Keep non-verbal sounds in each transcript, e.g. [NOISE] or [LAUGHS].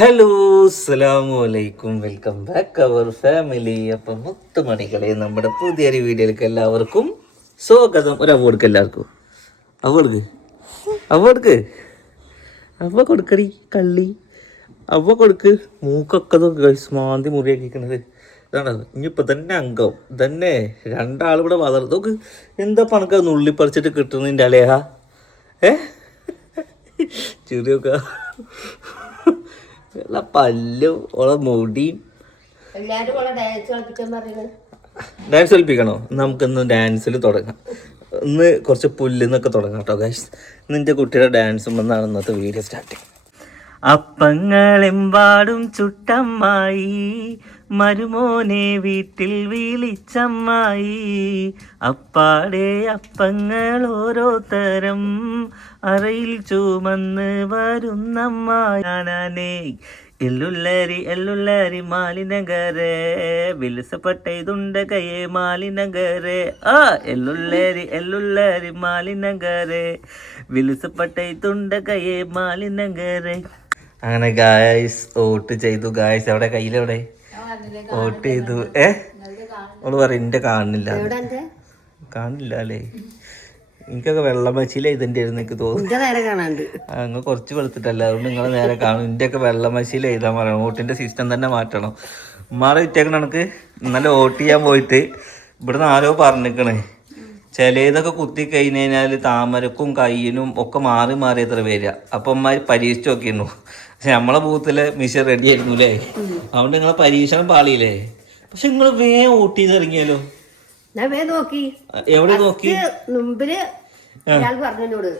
Hello അസ്സലാമു അലൈക്കും welcome back അവർ family അപ്പം മുത്തുമണികളെ നമ്മുടെ പുതിയൊരു വീഡിയോയിലേക്ക് എല്ലാവർക്കും സ്വാഗതം. ഒരു അവോർഡ്ക്ക് എല്ലാവർക്കും. അവോർഡ്ക്ക് അവോർഡ്ക്ക് അവ കൊടുക്കടി കള്ളി. അവ കൊടുക്ക്. മൂക്കൊക്കെ മാന്തി മുറിയാക്കിക്കണത് ഇതാണ്? ഇനിയിപ്പോൾ തന്നെ അംഗം. തന്നെ രണ്ടാളിവിടെ വളർന്നു നോക്ക് എന്താ പണക്ക നുള്ളി പറിച്ചിട്ട് കിട്ടുന്നതിന്റെ അലയാ? ഏ? [LAUGHS] ചെറിയൊക്കെ ഉള്ള പല്ലും ഓളെ മുടിയും. ഡാൻസ് കളിപ്പിക്കണോ? നമുക്കിന്ന് ഡാൻസിൽ തുടങ്ങാം. ഇന്ന് കുറച്ച് പുല്ലിന്നൊക്കെ തുടങ്ങാം കേട്ടോ ഗൈസ് ഇന്ന് എന്റെ കുട്ടിയുടെ ഡാൻസും വന്നാണ് ഇന്നത്തെ വീഡിയോ സ്റ്റാർട്ടിങ് അപ്പങ്ങളെമ്പാടും ചുട്ടമ്മായി. മരുമോനെ വീട്ടിൽ വിളിച്ചമ്മായി. അപ്പാടെ അപ്പങ്ങൾ ഓരോ തരം അറയിൽ ചുമന്ന് വരുന്നമ്മായി. ഞാനാനേ എല്ലുള്ളരി എല്ലുള്ളരി മാലിനഗരെ വിലസപ്പെട്ട ഇതുണ്ട് കയ്യെ മാലിനഗരെ ആ എല്ലുള്ളരി എല്ലുള്ളരി മാലിനഗരെ വിലസപ്പെട്ട ഇതുണ്ട് കയ്യെ മാലിനഗരെ അങ്ങനെ ഗായ്സ് വോട്ട് ചെയ്തു ഗായ്സ് അവിടെ കയ്യിലെവിടെ? വോട്ട് ചെയ്തു. ഏ? അവൾ പറയും എന്റെ കാണില്ല കാണില്ല അല്ലേ? എനിക്കൊക്കെ വെള്ളം മച്ചിയില ഇതിന്റെ ആയിരുന്നു എനിക്ക് തോന്നുന്നു. എന്റെ നേരെ കാണാണ്ട് അങ്ങ് കുറച്ച് വെളുത്തിട്ടല്ല? അതുകൊണ്ട് നിങ്ങൾ നേരെ കാണും. എന്റെ ഒക്കെ വെള്ളം വെള്ളമശിയിൽ എഴുതാൻ പറയണം വോട്ടിന്റെ സിസ്റ്റം തന്നെ മാറ്റണം. ഉമ്മാടെ വിറ്റേക്കണ എനിക്ക് ഇന്നലെ വോട്ട് ചെയ്യാൻ പോയിട്ട് ഇവിടുന്ന് ആരോ പറഞ്ഞിരിക്കണേ. ചിലതൊക്കെ കുത്തി കഴിഞ്ഞ് കഴിഞ്ഞാൽ താമരക്കും കയ്യിനും ഒക്കെ മാറി മാറി എത്ര പേരാ. അപ്പം ഉമ്മാര് പരീക്ഷിച്ച് നോക്കിയിരുന്നു. പക്ഷെ നമ്മളെ ബൂത്തിലെ മിഷൻ റെഡി ആയിരുന്നു അല്ലേ അതുകൊണ്ട് നിങ്ങളെ പരീക്ഷണം പാളിയില്ലേ? പക്ഷെ നിങ്ങൾ വേ വോട്ട് ചെയ്ത് ഇറങ്ങിയാലോ ഞാൻ വേ നോക്കി. എവിടെ നോക്കി? മുമ്പിൽ പറഞ്ഞോട്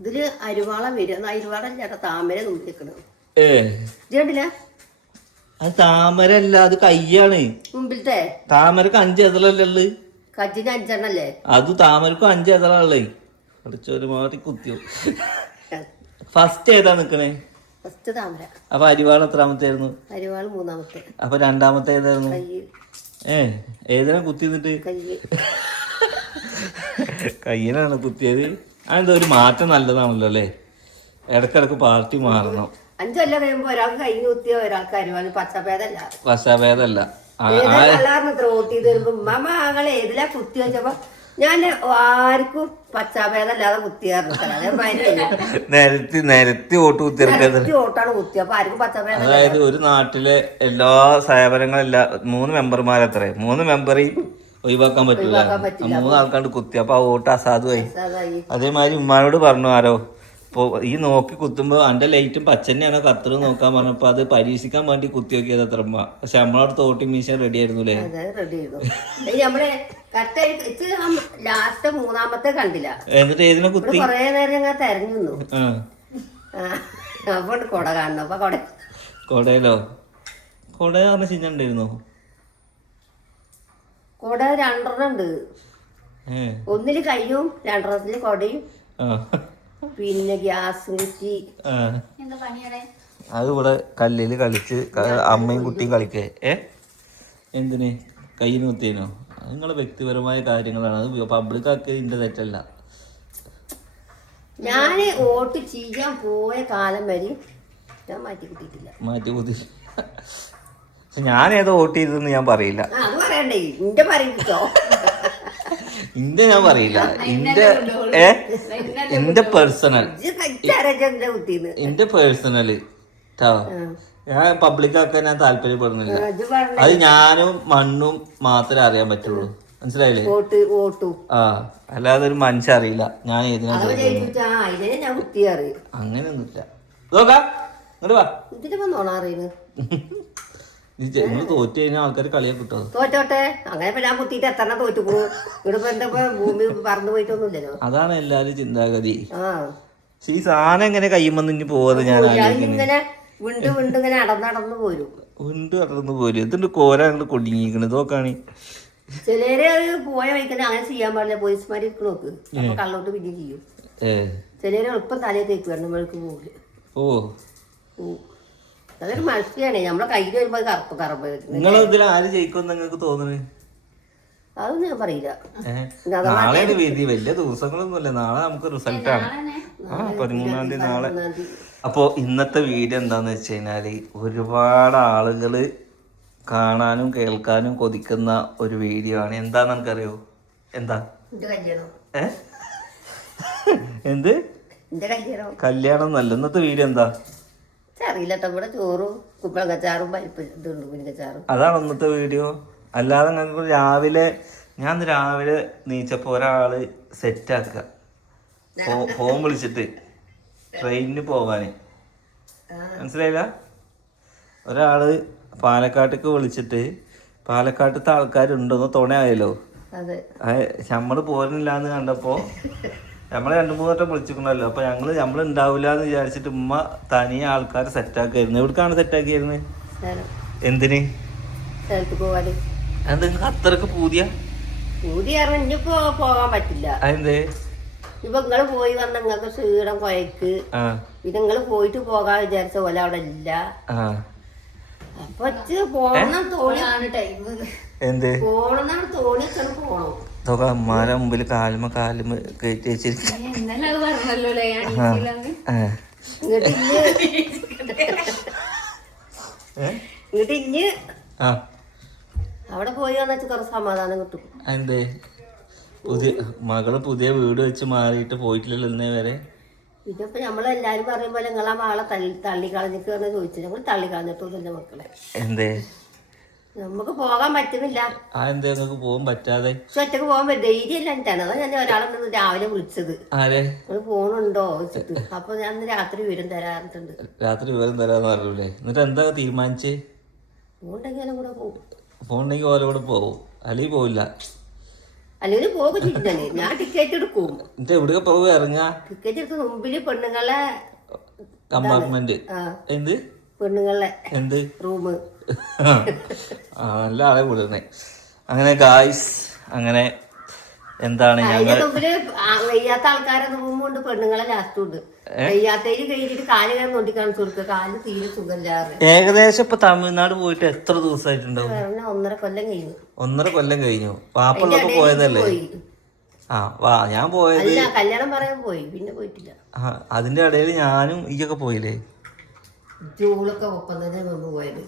ഇതിൽ അരുവാളം വരും അരുവാളം ചേട്ടാ താമര മുമ്പിൽ നിൽക്കണം ഏ അത് താമരല്ല അത് കയ്യാണ്. മുമ്പിലത്തെ. താമരക്ക് അഞ്ച് എതളല്ലേ കജ്ജിന് അഞ്ചെണ്ണല്ലേ? അത് താമരക്കും അഞ്ച് എതളുള്ളേ പഠിച്ചൊരു മാറി കുത്തിയോ. ഫസ്റ്റ് ഏതാ നിക്കണേ? ഫസ്റ്റ് താമര. അപ്പൊ അരിവാൾ എത്രാമത്തെ അരുവാൾ മൂന്നാമത്തെ. അപ്പൊ രണ്ടാമത്തെ ഏതായിരുന്നു? ഏ ഏതിനാ കുത്തി നിന്നിട്ട്? കൈ കയ്യിനാണ് കുത്തിയത്. അതെന്താ ഒരു മാറ്റം നല്ലതാണല്ലോ അല്ലേ? ഇടക്കിടക്ക് പാർട്ടി മാറണം. അഞ്ചല്ല കഴിയുമ്പോ ഒരാൾക്ക് കൈ കുത്തിയ ഒരാൾക്ക് അരിവാൾ പച്ചഭേദല്ല. പച്ചഭേദല്ല. ആ വരുമ്പോ ആങ്ങളെ ഏതിലാ കുത്തി വെച്ചപ്പോ ഞാൻ ആർക്കും പച്ചാഭേദല്ലാതെ കുത്തിയായിരുന്നു [LAUGHS] നിരത്തി നിരത്തി വോട്ട് കുത്തിയെടുക്കുന്നത് വോട്ടാണ് കുത്തി അപ്പൊ ആർക്കും പച്ചാഭേദം അതായത് ഒരു നാട്ടിലെ എല്ലാ സേവനങ്ങളെല്ലാ മൂന്ന് മെമ്പർമാരത്രേ മൂന്ന് മെമ്പറേയും ഒഴിവാക്കാൻ പറ്റില്ല. മൂന്ന് ആൾക്കാണ്ട് കുത്തി. അപ്പൊ ആ വോട്ട് അസാധുവായി. അതേമാതിരി ഉമ്മാനോട് പറഞ്ഞു ആരോ? ഇപ്പൊ ഈ നോക്കി കുത്തുമ്പോൾ അന്റെ ലൈറ്റും പച്ചന്നെയാണോ കത്തറ് നോക്കാൻ പറഞ്ഞപ്പോൾ അത് പരീക്ഷിക്കാൻ വേണ്ടി കുത്തി നോക്കിയത് അത്ര ഉമ്മ. പക്ഷെ നമ്മളവിടെ തോട്ടി മീശ റെഡി ആയിരുന്നു. അല്ലേ നമ്മളെ ലാസ്റ്റ് മൂന്നാമത്തെ കണ്ടില്ല. എന്നിട്ട് ഏതിനെ കുത്തി? കൊറേ നേരം ഞാൻ തെരഞ്ഞു അപ്പൊ കൊട കാണുന്നു. അപ്പൊ കൊട. കൊടയിലോ? കൊട പറഞ്ഞ ചിഹ്നുണ്ടായിരുന്നോ കൊട രണ്ടെണ്ണം ഉണ്ട്. ഒന്നിൽ കയ്യും രണ്ടെണ്ണത്തിൽ കൊടയും. പിന്നെ ഗ്യാസ് കുറ്റി അത് ഇവിടെ കല്ലിൽ കളിച്ച് അമ്മയും കുട്ടിയും കളിക്കേ. ഏ? എന്തിന്? കയ്യിൽ കുത്തിയനോ? അത് നിങ്ങളെ വ്യക്തിപരമായ കാര്യങ്ങളാണ്. അത് പബ്ലിക് ആക്കിയതിന്റെ തെറ്റല്ല. ഞാൻ വോട്ട് ചെയ്യാൻ പോയ കാലം വരെ ഞാൻ മാറ്റി കുത്തിയിട്ടില്ല മാറ്റി കുത്തി ഞാൻ ഏതോ വോട്ട് ചെയ്തെന്ന് ഞാൻ പറയില്ല. ആ അത് പറയണ്ടേ? ഇന്റെ പറയിപ്പിച്ചോ ഇന്റെ ഞാൻ പറയില്ല. ഇന്റെ ഏ? എന്റെ പേഴ്സണൽ എന്റെ പേഴ്സണൽ കേട്ടോ ഞാൻ പബ്ലിക് ആക്കാൻ ഞാൻ താല്പര്യപ്പെടുന്നില്ല. അത് ഞാനും മണ്ണും മാത്രമേ അറിയാൻ പറ്റുള്ളൂ. മനസ്സിലായില്ലേ? ആ. അല്ലാതെ ഒരു മനുഷ്യ അറിയില്ല. ഞാൻ ഏതിനാ അങ്ങനെയൊന്നുമില്ല. നോക്കാം ഇങ്ങോട്ട് വാ. [LAUGHS] നോണ അറിയുന്നു തോറ്റു കഴിഞ്ഞാൽ ആൾക്കാർ കളിയെ കിട്ടും തോറ്റോട്ടെ അങ്ങനെ ഇപ്പൊ ഞാൻ കുത്തിയിട്ട് എത്ര തോറ്റു പോകും ഇവിടെ എന്താ ഭൂമി പറന്നു പോയിട്ടൊന്നുമില്ലല്ലോ. അതാണ് എല്ലാരും ചിന്താഗതി. പക്ഷെ ഈ സാധനം എങ്ങനെ കയ്യുമെന്ന് ഇനി പോവാതെ ഞാൻ ഇങ്ങനെ വിണ്ട് വിണ്ട് ഇങ്ങനെ അടന്നടന്ന് പോരും. ഉണ്ട് കടന്നു പോരും. ഇതിന്റെ കോര അങ്ങോട്ട് കൊടിങ്ങിക്കണത് നോക്കാണ്. ചിലര് പോയ വഴിക്കന്നെ അങ്ങനെ ചെയ്യാൻ പാടില്ല. പോലീസുമാർ നോക്ക്. കള്ളോട്ട് പിന്നെ ചെയ്യും. ചിലര് എളുപ്പം തലയെ തേക്ക് വരണം വെളുക്ക് പോകില്ല ഓ. അതൊരു മത്സ്യമാണ് നമ്മളെ കയ്യിൽ വരുമ്പോ അത് കറുപ്പ് കറുപ്പ് നിങ്ങൾ ഇതിൽ ആര് ജയിക്കും നിങ്ങൾക്ക് തോന്നുന്നത്? അതൊന്നും ഞാൻ പറയില്ല. നാളെ വേദി വലിയ ദിവസങ്ങളൊന്നുമല്ല. നാളെ നമുക്ക് റിസൾട്ട് ആണ്. ആ പതിമൂന്നാം തീയതി നാളെ. അപ്പോൾ ഇന്നത്തെ വീഡിയോ എന്താന്ന് വെച്ച് കഴിഞ്ഞാൽ ഒരുപാട് ആളുകൾ കാണാനും കേൾക്കാനും കൊതിക്കുന്ന ഒരു വീഡിയോ ആണ്. എന്താന്ന് എനിക്കറിയോ എന്താ? എന്ത്? കല്യാണം. നല്ല ഇന്നത്തെ വീഡിയോ എന്താ? ഇവിടെ ചോറും പരിപ്പ് ഇതുണ്ട് അതാണ് ഇന്നത്തെ വീഡിയോ. അല്ലാതെ ഞങ്ങൾക്ക് രാവിലെ ഞാൻ രാവിലെ നീച്ചപ്പോൾ ഒരാൾ സെറ്റാക്കുക ഫോൺ വിളിച്ചിട്ട് ട്രെയിനിന് പോവാന് മനസ്സിലായില്ല? ഒരാൾ പാലക്കാട്ടേക്ക് വിളിച്ചിട്ട് പാലക്കാട്ടത്തെ ആൾക്കാരുണ്ടോന്ന് തുണയായല്ലോ. നമ്മൾ പോരുന്നില്ല എന്ന് കണ്ടപ്പോ നമ്മളെ രണ്ടു മൂന്ന് വട്ടം വിളിച്ചിട്ടുണ്ടല്ലോ അപ്പൊ ഞങ്ങൾ നമ്മൾ ഉണ്ടാവില്ല എന്ന് വിചാരിച്ചിട്ട് ഉമ്മ തനിയെ ആൾക്കാരെ സെറ്റാക്കായിരുന്നു എവിടേക്കാണ് സെറ്റാക്കിയിരുന്നത് എന്തിന്? നിങ്ങൾക്ക് അത്രയ്ക്ക് പൂതിയ? കൂടി കാരണം ഇനിയിപ്പോ പോകാൻ പറ്റില്ല. അതെന്തേ? ഇപ്പൊ നിങ്ങൾ പോയി വന്ന നിങ്ങക്ക് ക്ഷീണം കൊയക്ക്. ആ. പിന്നെ നിങ്ങൾ പോയിട്ട് പോകാൻ വിചാരിച്ച പോലെ അവിടെ ഇല്ല. അപ്പൊ പോണം തോണി എന്ത്? പോണെന്നാണ് തോണി പോണം. ഇതൊക്കെ അമ്മാരെ മുമ്പിൽ കാലുമ കാലുമ കയറ്റി വെച്ചിരിക്കും. അവിടെ പോയി വന്നിട്ട് കുറച്ച് സമാധാനം കിട്ടും. എന്തേ പുതിയ മകൾ പുതിയ വീട് വെച്ച് മാറിയിട്ട് പോയിട്ടില്ലല്ലോ ഇന്നേ വരെ. ഇതിപ്പോ നമ്മളെല്ലാരും പറയും പോലെ നിങ്ങൾ ആ മകളെ തള്ളി തള്ളിക്കളഞ്ഞിട്ട് എന്ന് ചോദിച്ചു ഞങ്ങൾ തള്ളിക്കളഞ്ഞിട്ടൊന്നുമില്ല മക്കളെ. എന്തേ? നമുക്ക് പോകാൻ പറ്റുന്നില്ല. ആ എന്തേ? നിങ്ങൾക്ക് പോകാൻ പറ്റാതെ? പക്ഷെ ഒറ്റയ്ക്ക് പോകാൻ പറ്റും. ധൈര്യം ഇല്ലാണ്ടാണ് അതാ ഞാൻ ഒരാളെ നിന്ന് രാവിലെ വിളിച്ചത്. ആരെ? നിങ്ങൾ പോണുണ്ടോ? വെച്ചിട്ട് അപ്പൊ ഞാൻ ഇന്ന് രാത്രി വിവരം തരാറുണ്ട്. രാത്രി വിവരം തരാന്ന് പറഞ്ഞൂലേ എന്നിട്ട് എന്താ തീരുമാനിച്ചേ? പോണ്ടെങ്കിലും കൂടെ പോകും ഓരോ കൂടെ പോകും അല്ലെങ്കിൽ പോവില്ല. അല്ലെങ്കിൽ പോകും ഞാൻ ടിക്കറ്റ് എടുക്കും. എന്നിട്ട് എവിടെയൊക്കെ പോകുക ഇറങ്ങാ? ടിക്കറ്റ് എടുത്ത് മുമ്പിൽ പെണ്ണുങ്ങളെ കമ്പാർട്ട്മെന്റ്. എന്ത്? പെണ്ണുങ്ങളെ എന്ത്? റൂം നല്ല ആളെ വിടുന്നേ അങ്ങനെ ഗായ്സ് അങ്ങനെ എന്താണ് ഞങ്ങൾ വയ്യാത്ത ആൾക്കാരെ റൂം പെണ്ണുങ്ങളെ ലാസ്റ്റ് ഉണ്ട്. വയ്യാത്തതിൽ കഴിഞ്ഞിട്ട് കാൽ കയറി നോട്ടി കാണിച്ചു കൊടുക്കുക കാൽ തീരെ സുഖമില്ലാതെ ഏകദേശം ഇപ്പൊ തമിഴ്നാട് പോയിട്ട് എത്ര ദിവസമായിട്ടുണ്ടാവും ഒന്നര കൊല്ലം കഴിഞ്ഞു. ഒന്നര കൊല്ലം കഴിഞ്ഞു. പാപ്പുള്ളപ്പോ പോയതല്ലേ? ആ വാ ഞാൻ പോയത് കല്യാണം പറയാൻ പോയി പിന്നെ പോയിട്ടില്ല. അതിന്റെ ഇടയിൽ ഞാനും ഈയൊക്കെ പോയില്ലേ? ജൂളൊക്കെ ഒപ്പം തന്നെ മുമ്പ് പോയത്?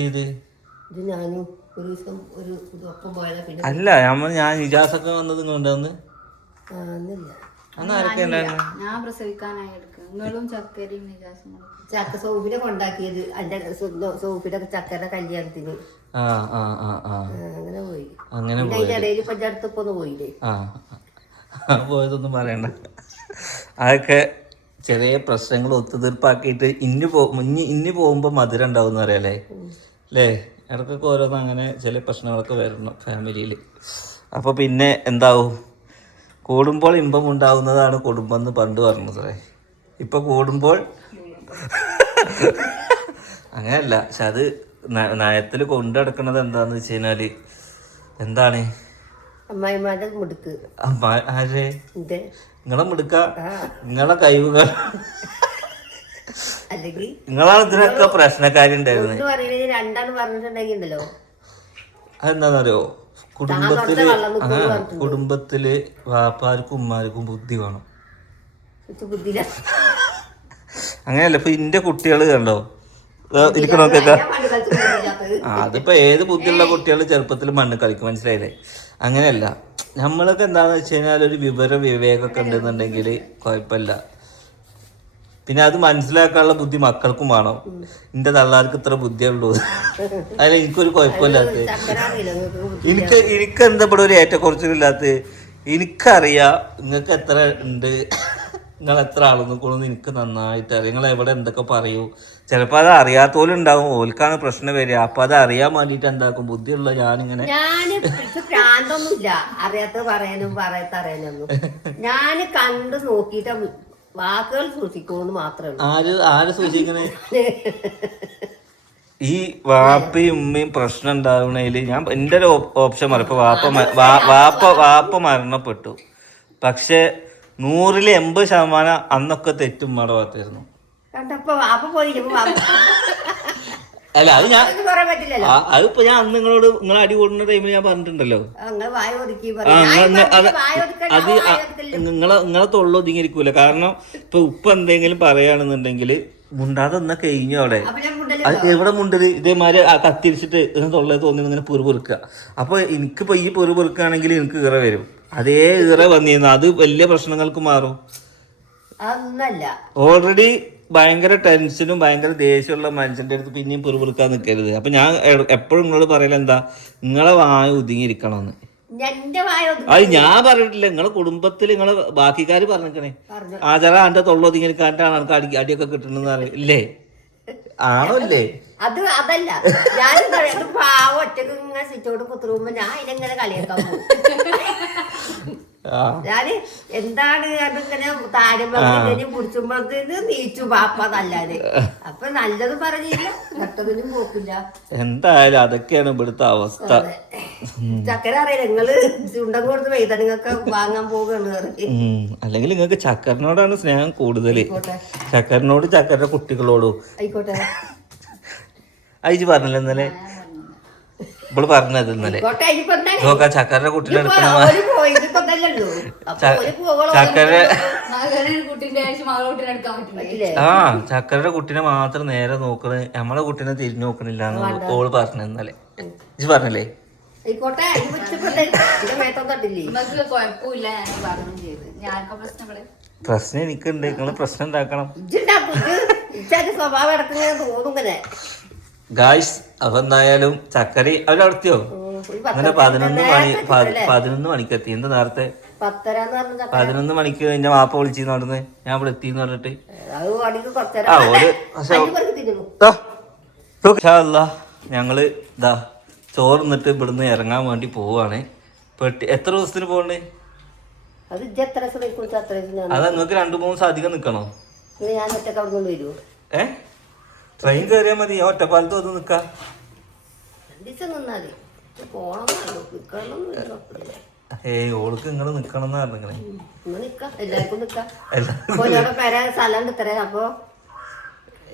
ഏത്? ഇത് ഞാനും ഒരു ദിവസം ഒരു ഒപ്പം പോയതാ. പിന്നെ അല്ല നമ്മൾ ഞാൻ ഇജാസൊക്കെ വന്നത് കൊണ്ടുവന്ന് ആ, ഒന്നുമില്ല അന്ന് ആരൊക്കെ ഉണ്ടായിരുന്നു? ഞാൻ പ്രസവിക്കാനായി എടുക്കുക നിങ്ങളും ചക്കരയും നിജാസും ചക്ക സോഫിനെ കൊണ്ടാക്കിയത്. സോഫിയുടെ ചക്കയുടെ കല്യാണത്തിന്. അങ്ങനെ പോയി. അങ്ങനെ ഇടയിൽ ഒന്ന് പോയില്ലേ? പോയതൊന്നും പറയണ്ട. അതൊക്കെ ചെറിയ പ്രശ്നങ്ങൾ ഒത്തുതീർപ്പാക്കിയിട്ട് ഇന്ന് പോ ഇനി ഇനി പോകുമ്പോൾ മധുരം ഉണ്ടാവും എന്ന് അറിയാലേ അല്ലേ ഇടക്കൊക്കെ ഓരോന്ന് അങ്ങനെ ചില പ്രശ്നങ്ങളൊക്കെ വരണം ഫാമിലിയിൽ അപ്പോൾ പിന്നെ എന്താവും? കൂടുമ്പോൾ ഇമ്പം ഉണ്ടാവുന്നതാണ് കുടുംബം എന്ന് പണ്ട് പറഞ്ഞതറേ ഇപ്പം കൂടുമ്പോൾ അങ്ങനെയല്ല പക്ഷെ അത് നയത്തിൽ കൊണ്ടു നടക്കുന്നത് എന്താണെന്ന് വെച്ച് കഴിഞ്ഞാൽ എന്താണ്? അമ്മായിമാരുടെ മിടുക്ക്. അമ്മ ആരെ? എന്റെ നിങ്ങളെ മിടുക്ക? നിങ്ങളെ കഴിവുകൾ. അല്ലെങ്കിൽ നിങ്ങളാണ് ഇതിനൊക്കെ പ്രശ്നക്കാരി ഉണ്ടായിരുന്നത് ഒന്ന് പറയുന്നത് രണ്ടാണ് പറഞ്ഞിട്ടുണ്ടെങ്കിൽ ഉണ്ടല്ലോ അതെന്താണെന്നറിയോ കുടുംബത്തിൽ ആ കുടുംബത്തിൽ വാപ്പാർക്കും ഉമ്മാർക്കും ബുദ്ധി വേണം. ഇത് ബുദ്ധിയില്ല. അങ്ങനെയല്ല ഇപ്പൊ ഇന്റെ കുട്ടികൾ കണ്ടോ? ഇരിക്കണോ ഇരിക്കണൊക്കെ ഞാൻ പണ്ട് കളിച്ചു ബുദ്ധിയില്ലാത്തത്. ആ അതിപ്പോ ഏത് ബുദ്ധിയുള്ള കുട്ടികൾ ചെറുപ്പത്തിൽ മണ്ണ് കളിക്കും. മനസ്സിലായില്ലേ? അങ്ങനെയല്ല. നമ്മളൊക്കെ എന്താന്ന് വെച്ച് കഴിഞ്ഞാൽ ഒരു വിവര വിവേകമൊക്കെ ഉണ്ടെന്നുണ്ടെങ്കിൽ കുഴപ്പമില്ല. പിന്നെ അത് മനസ്സിലാക്കാനുള്ള ബുദ്ധി മക്കൾക്കും വേണം. എന്റെ തള്ളാർക്ക് ഇത്ര ബുദ്ധിയുള്ളൂ. അതിൽ എനിക്കൊരു കുഴപ്പമില്ലാത്ത എനിക്ക് എനിക്ക് എന്താ ഇവിടെ ഒരു ഏറ്റക്കുറച്ചിലില്ലാത്ത എനിക്കറിയാം നിങ്ങൾക്ക് എത്ര ഉണ്ട്. നിങ്ങൾ എത്ര ആളൊന്നും കൊണ്ടു എനിക്ക് നന്നായിട്ട് അറിയാം. നിങ്ങൾ എവിടെ എന്തൊക്കെ പറയൂ? ചിലപ്പോൾ അത് അറിയാത്തോലും ഉണ്ടാവും ഓൽക്കാണ് പ്രശ്നം വരിക. അപ്പൊ അത് അറിയാൻ വേണ്ടിയിട്ട് എന്താക്കും? ബുദ്ധിയുള്ള ഞാനിങ്ങനെ ഭ്രാന്തൊന്നുമില്ല അറിയാത്ത പറയാനും പറയാത്ത അറിയാനൊന്നും. ഞാൻ കണ്ടു നോക്കിയിട്ട് വാക്കുകൾ സൂക്ഷിക്കുമെന്ന് മാത്രമേ ആര് ആര് സൂക്ഷിക്കണേ? ഈ വാപ്പയും ഉമ്മയും പ്രശ്നം ഉണ്ടാവണേൽ ഞാൻ എന്റെ ഒരു ഓപ്ഷൻ പറയും. ഇപ്പൊ വാപ്പ വാപ്പ വാപ്പ മരണപ്പെട്ടു. പക്ഷെ നൂറിൽ എൺപത് ശതമാനം അന്നൊക്കെ തെറ്റും ഉമ്മയുടെ ഭാഗത്തായിരുന്നു. കണ്ടപ്പോ പോയില്ല? അല്ല അത് ഞാൻ ആ, അതിപ്പോ ഞാൻ അന്ന് നിങ്ങളോട് നിങ്ങൾ അടി കൂടുന്ന ടൈമിൽ ഞാൻ പറഞ്ഞിട്ടുണ്ടല്ലോ. വായ ഒതുക്കി ആ, പറയും നിങ്ങൾ അത് വായ ഒതുക്കണ്ട, അത് വായ ഒതുക്കല്ല. നിങ്ങളെ നിങ്ങളെ തൊള്ള ഒതുങ്ങിയിരിക്കൂല. കാരണം ഇപ്പൊ ഉപ്പ് എന്തെങ്കിലും പറയാണെന്നുണ്ടെങ്കിൽ മുണ്ടാതെ എന്നാ കഴിഞ്ഞു അവിടെ. അപ്പൊ ഞാൻ മുണ്ടൽ അത് എവിടെ മുണ്ടത് ഇതേമാതിരി ആ കത്തിരിച്ചിട്ട് ഇങ്ങനെ തൊള്ള തോന്നി ഇങ്ങനെ പെറു പെറുക്കുക അപ്പൊ എനിക്കിപ്പോ ഈ പൊറുപൊറുക്കുകയാണെങ്കിൽ എനിക്ക് കയറി വരും. അതേ ഈറ വന്നിരുന്നു. അത് വലിയ പ്രശ്നങ്ങൾക്ക് മാറും. അന്നല്ല. ഓൾറെഡി ഭയങ്കര ടെൻഷനും ഭയങ്കര ദേഷ്യമുള്ള മനുഷ്യന്റെ അടുത്ത് പിന്നെയും പെറുപെറുക്കാൻ നിൽക്കരുത് അപ്പൊ ഞാൻ എപ്പോഴും നിങ്ങളോട് പറയല എന്താ? നിങ്ങളെ വായ ഒതുങ്ങിയിരിക്കണമെന്ന് അത് ഞാൻ പറഞ്ഞിട്ടില്ല. നിങ്ങളെ കുടുംബത്തിൽ നിങ്ങളെ ബാക്കിക്കാര് പറഞ്ഞിരിക്കണേ ആചാരം ആചാര തൊള്ളൊതുങ്ങിയിരിക്കാൻ അടി അടിയൊക്കെ കിട്ടണമെന്ന് അറിയില്ലേ ആണോ ഇല്ലേ? അത് അതല്ല. ഞാൻ പറയുന്നത് പാവ ഒറ്റയ്ക്ക് ഇങ്ങനെ സ്വിച്ചോട് കുത്തുറുമ്പോ ഞാൻ അതിനെങ്ങനെ കളിയാക്കാൻ പോകും. ഞാൻ എന്താണ് അതിങ്ങനെ താരമ്പതിനും പിടിച്ചുമ്പോഴത്തേന് നീച്ചു പാപ്പ നല്ലത് അപ്പൊ നല്ലത് പറഞ്ഞില്ല നട്ടതിനും പോക്കില്ല. എന്തായാലും അതൊക്കെയാണ് ഇവിടുത്തെ അവസ്ഥ. ചക്കര അറിയാം നിങ്ങൾ ചുണ്ടം കൊടുത്ത് വൈതനങ്ങൾക്ക് വാങ്ങാൻ പറയും അല്ലെങ്കിൽ നിങ്ങൾക്ക് ചക്കരനോടാണ് സ്നേഹം കൂടുതൽ ചക്കരനോട് ചക്കരയുടെ കുട്ടികളോടും. ആയിക്കോട്ടെ. അയച്ചു പറഞ്ഞില്ല ഇന്നലെ? ഇവൾ പറഞ്ഞത് ഇന്നലെ. ചക്കരുടെ നോക്ക ചക്കരയുടെ കുട്ടീനെ എടുക്കണ ചക്കര ആ ചക്കരയുടെ കുട്ടീനെ മാത്രം നേരെ നോക്കണ. നമ്മളെ കുട്ടീനെ തിരിഞ്ഞു നോക്കണില്ല എന്ന് ഓൾ പറഞ്ഞു ഇന്നലെ. ഇജ് പറഞ്ഞില്ലേ? പ്രശ്നം എനിക്കുണ്ട്. നിങ്ങൾ പ്രശ്നം ഉണ്ടാക്കണം. സ്വഭാവം ഇടക്കുന്ന തോന്നും ഇങ്ങനെ. ഗായ്സ് അപ്പൊ എന്തായാലും ചക്കരി അവരവിടത്തിയോ ഉം, ഒരു അങ്ങനെ പതിനൊന്ന് മണി? പതിനൊന്ന് മണിക്ക് എത്തി എന്താ നേരത്തെ? പതിനൊന്ന് മണിക്ക് എന്റെ മാപ്പ വിളിച്ചിന്ന് അവിടുന്ന്. ഞാൻ ഇവിടെ എത്തിന്ന് പറഞ്ഞിട്ട്. ആ ഒരു പക്ഷേ ഞങ്ങൾ ഇതാ ചോറ് നിന്നിട്ട് ഇവിടുന്ന് ഇറങ്ങാൻ വേണ്ടി പോവാണ്. പെട്ടി എത്ര ദിവസത്തിന് പോകണ്ടേ അത് നിങ്ങക്ക് നിങ്ങൾക്ക് രണ്ടു മൂന്ന് ദിവസം അധികം നിക്കണോ? ഇത് ട്രെയിൻ കയറിയാൽ മതി. ഒറ്റ ഒറ്റപ്പാലത്ത് വന്ന് നിൽക്കാം ഏയ് ഓൾക്ക് ഇങ്ങൾ നിക്കണം എന്ന് പറഞ്ഞിങ്ങനെ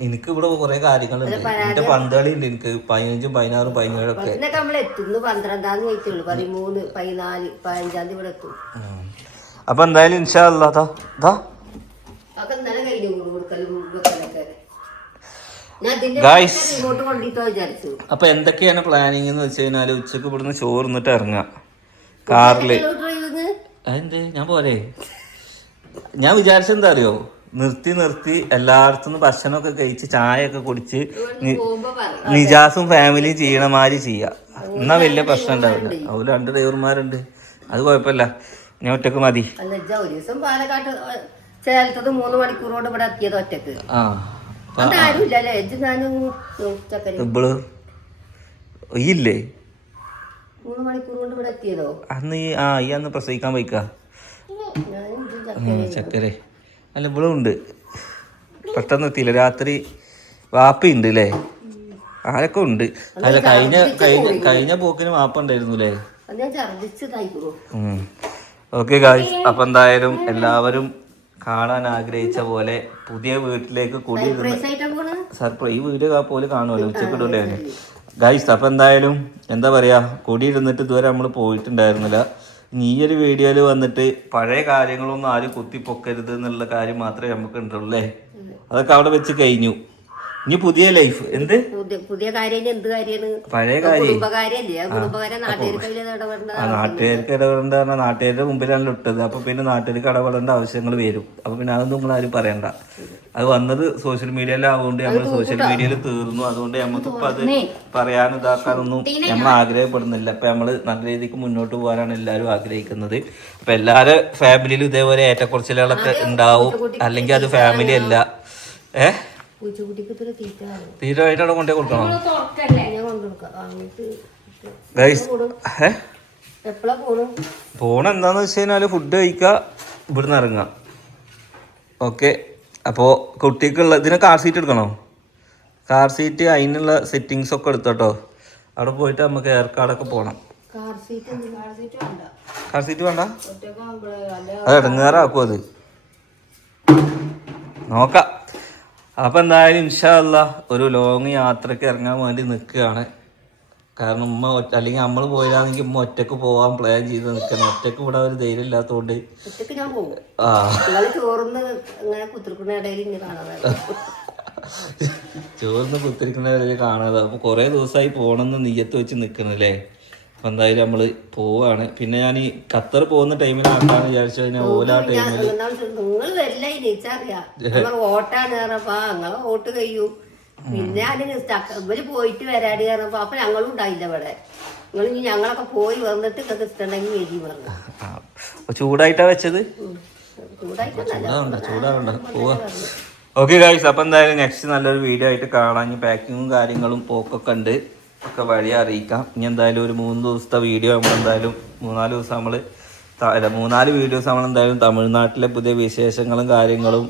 എനിക്ക് ഇവിടെ കുറെ കാര്യങ്ങളുണ്ട്. എന്റെ പന്തളി ഉണ്ട്. എനിക്ക് പതിനഞ്ചും പതിനാറും പതിനേഴും ഒക്കെ നമ്മൾ എത്തും. ഇന്ന് പന്ത്രണ്ടാം തീയതി വെച്ചുള്ളൂ പതിമൂന്ന് പതിനാല് പതിനഞ്ചാം തീയതി ഇവിടെ എത്തും. ഉം. അപ്പൊ എന്തായാലും ഇൻഷാ അല്ലാ ദാ ദാ അതൊക്കെ ഇന്നലെ കഴിഞ്ഞു കൊടുക്കലും വെക്കലൊക്കെ ഞാൻ ഇതിന്റെ Guys. ഇങ്ങോട്ട് കൊണ്ടിട്ടോ വിചാരിച്ചു. അപ്പൊ എന്തൊക്കെയാണ് പ്ലാനിങ് എന്ന് വെച്ച് കഴിഞ്ഞാൽ ഉച്ചയ്ക്ക് ഇവിടുന്ന് ചോർന്നിട്ട് ഇറങ്ങാം. കാറിൽ. അതെന്തേ? ഞാൻ പോരെ. ഞാൻ വിചാരിച്ചെന്താ അറിയോ? നിർത്തി നിർത്തി എല്ലായിടത്തുനിന്ന് ഭക്ഷണമൊക്കെ കഴിച്ച് ചായയൊക്കെ ഒക്കെ കുടിച്ച് നിജാസും ഫാമിലിയും ചെയ്യണ മാതിരി ചെയ്യാം. എന്നാ വലിയ പ്രശ്നം ഉണ്ടാവില്ല. അവർ രണ്ട് ഡ്രൈവർമാരുണ്ട്. അത് കുഴപ്പമില്ല. ഞാൻ ഒറ്റയ്ക്ക് മതി. ഒരു ദിവസം പാലക്കാട്ട് ചേലത്തത് മൂന്ന് മണിക്കൂർ കൊണ്ട് ഇവിടെ എത്തിയത് ഒറ്റയ്ക്ക്. ആ. ഇവൾ ഇല്ലേ? അന്ന് ഈ ആ ഈ അന്ന് പ്രസവിക്കാൻ പോയിക്കാ. ചക്കരെ. അല്ല ഇവിടെ ഉണ്ട്. പെട്ടെന്ന് എത്തിയില്ല. രാത്രി വാപ്പയുണ്ട് അല്ലേ ആരൊക്കെ ഉണ്ട്? അല്ല കഴിഞ്ഞ കഴിഞ്ഞ കഴിഞ്ഞ പോക്കിന് വാപ്പ ഉണ്ടായിരുന്നു അല്ലേ ഓക്കെ ഗായ്സ് അപ്പൊ എന്തായാലും എല്ലാവരും കാണാൻ ആഗ്രഹിച്ച പോലെ പുതിയ വീട്ടിലേക്ക് കൂടി സർപ്രൈസ് ഈ വീഡിയോ പോലെ കാണുമല്ലോ ഉച്ചയ്ക്ക് ഗൈസ് അപ്പം എന്തായാലും എന്താ പറയാ കൂടിയിരുന്നിട്ട് ഇതുവരെ നമ്മൾ പോയിട്ടുണ്ടായിരുന്നില്ല. ഇനി ഈ ഒരു വീഡിയോയിൽ വന്നിട്ട് പഴയ കാര്യങ്ങളൊന്നും ആരും കുത്തിപ്പൊക്കരുത് എന്നുള്ള കാര്യം മാത്രമേ നമുക്ക് ഉണ്ടുള്ളൂ അല്ലേ? അതൊക്കെ അവിടെ വെച്ച് കഴിഞ്ഞു. ഇനി പുതിയ ലൈഫ് എന്ത്? പുതിയ കാര്യം എന്ത് കാര്യാണ് പഴയ കാര്യം. നാട്ടുകാർക്ക് ഇടപെടേണ്ട പറഞ്ഞാൽ നാട്ടുകാരുടെ മുമ്പിലാണ് ഇട്ടത്. അപ്പൊ പിന്നെ നാട്ടുകാർക്ക് ഇടപെടേണ്ട ആവശ്യങ്ങൾ വരും. അപ്പൊ പിന്നെ അതൊന്നും നമ്മൾ ആരും പറയണ്ട. അത് വന്നത് സോഷ്യൽ മീഡിയയിലാവുകൊണ്ട് നമ്മൾ സോഷ്യൽ മീഡിയയിൽ തീർന്നു. അതുകൊണ്ട് നമുക്ക് ഇപ്പൊ അത് പറയാനും ഇതാക്കാനൊന്നും നമ്മൾ ആഗ്രഹപ്പെടുന്നില്ല. അപ്പൊ നമ്മൾ നല്ല രീതിക്ക് മുന്നോട്ട് പോകാനാണ് എല്ലാരും ആഗ്രഹിക്കുന്നത്. അപ്പൊ എല്ലാവരും ഫാമിലിയിലും ഇതേപോലെ ഏറ്റക്കുറച്ചിലുകളൊക്കെ ഉണ്ടാവും. അല്ലെങ്കിൽ അത് ഫാമിലി അല്ല. ഏ? പൂച്ചക്കുട്ടിക്ക് ഇത്തിരി തീറ്റ വേണം. ആയിട്ട് അവിടെ കൊണ്ടേ കൊടുക്കണോ? ഞാൻ കൊണ്ടുകൊടുക്കാം ഏ എപ്പോഴാ പോണു പോണ എന്താന്ന് വെച്ച് കഴിഞ്ഞാൽ ഫുഡ് കഴിക്കുക ഇവിടുന്ന് ഇറങ്ങുക ഓക്കെ അപ്പോൾ കുട്ടിക്കുള്ള ഇതിന് കാർ സീറ്റ് എടുക്കണോ? കാർ സീറ്റ് അതിനുള്ള സെറ്റിങ്സ് ഒക്കെ എടുത്തോട്ടോ അവിടെ പോയിട്ട് നമുക്ക് ഏർക്കാടൊക്കെ പോകണം കാർ സീറ്റ് എന്തിനാ? കാർ സീറ്റ് വേണ്ട. അത് ഇടങ്ങാറാക്കും അത്. നോക്കാം. അപ്പം എന്തായാലും ഇൻഷാല്ല ഒരു ലോങ് യാത്രയ്ക്ക് ഇറങ്ങാൻ വേണ്ടി നിൽക്കുകയാണ്. കാരണം ഉമ്മ അല്ലെങ്കിൽ നമ്മൾ പോയില്ലാന്നെങ്കിൽ ഉമ്മ ഒറ്റയ്ക്ക് പോകാൻ പ്ലാൻ ചെയ്ത് നിൽക്കണം. ഒറ്റയ്ക്ക് ഇവിടെ ഒരു ധൈര്യം ഇല്ലാത്തതുകൊണ്ട് ആ. [LAUGHS] ചോർന്ന് കുത്തിരിക്കുന്ന ഇടയിൽ കാണാതെ. അപ്പൊ കുറേ ദിവസമായി പോണെന്ന് നെയ്യത്ത് വെച്ച് നിൽക്കണല്ലേ അപ്പൊ എന്തായാലും നമ്മൾ പോവാണ്. പിന്നെ ഞാൻ ഈ ഖത്തർ പോകുന്ന ടൈമിലാക്കാന്ന് വിചാരിച്ചു കഴിഞ്ഞാൽ ഓല ടൈമിൽ നിങ്ങൾ വരില്ല ഇനിച്ചറിയാം [LAUGHS] വോട്ടാണ് പറഞ്ഞപ്പോ ഞങ്ങളെ കഴിയൂ. പിന്നെ അതിന് ഇവർ പോയിട്ട് വരാടി പറഞ്ഞപ്പോ അപ്പൊ ഞങ്ങളും ഉണ്ടായില്ല ഇവിടെ. നിങ്ങൾ ഇനി ഞങ്ങളൊക്കെ പോയി വന്നിട്ട് ഇതൊക്കെ ഇഷ്ടമുണ്ടെങ്കിൽ വരി പറഞ്ഞു. ചൂടായിട്ടാ വെച്ചത്? ചൂടാവണ്ട പോവാ. ഓക്കെ ഗൈസ് അപ്പൊ എന്തായാലും നെക്സ്റ്റ് നല്ലൊരു വീഡിയോ ആയിട്ട് കാണാൻ പാക്കിങ്ങും കാര്യങ്ങളും പോക്കൊക്കെ ഉണ്ട്. ഒക്കെ വഴി അറിയിക്കാം. ഇനി എന്തായാലും ഒരു മൂന്ന് ദിവസത്തെ വീഡിയോ നമ്മൾ എന്തായാലും മൂന്നാൽ ദിവസം നമ്മൾ അല്ല മൂന്നാൽ വീഡിയോസ് നമ്മൾ എന്തായാലും തമിഴ്നാട്ടിലെ പുതിയ വിശേഷങ്ങളും കാര്യങ്ങളും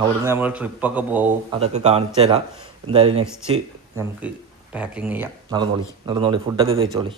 അവിടുന്ന് നമ്മൾ ട്രിപ്പൊക്കെ പോകും. അതൊക്കെ കാണിച്ചു തരാം എന്തായാലും നെക്സ്റ്റ് നമുക്ക് പാക്കിങ് ചെയ്യാം. നടന്നോളി നടന്നോളി. ഫുഡൊക്കെ കഴിച്ചോളി.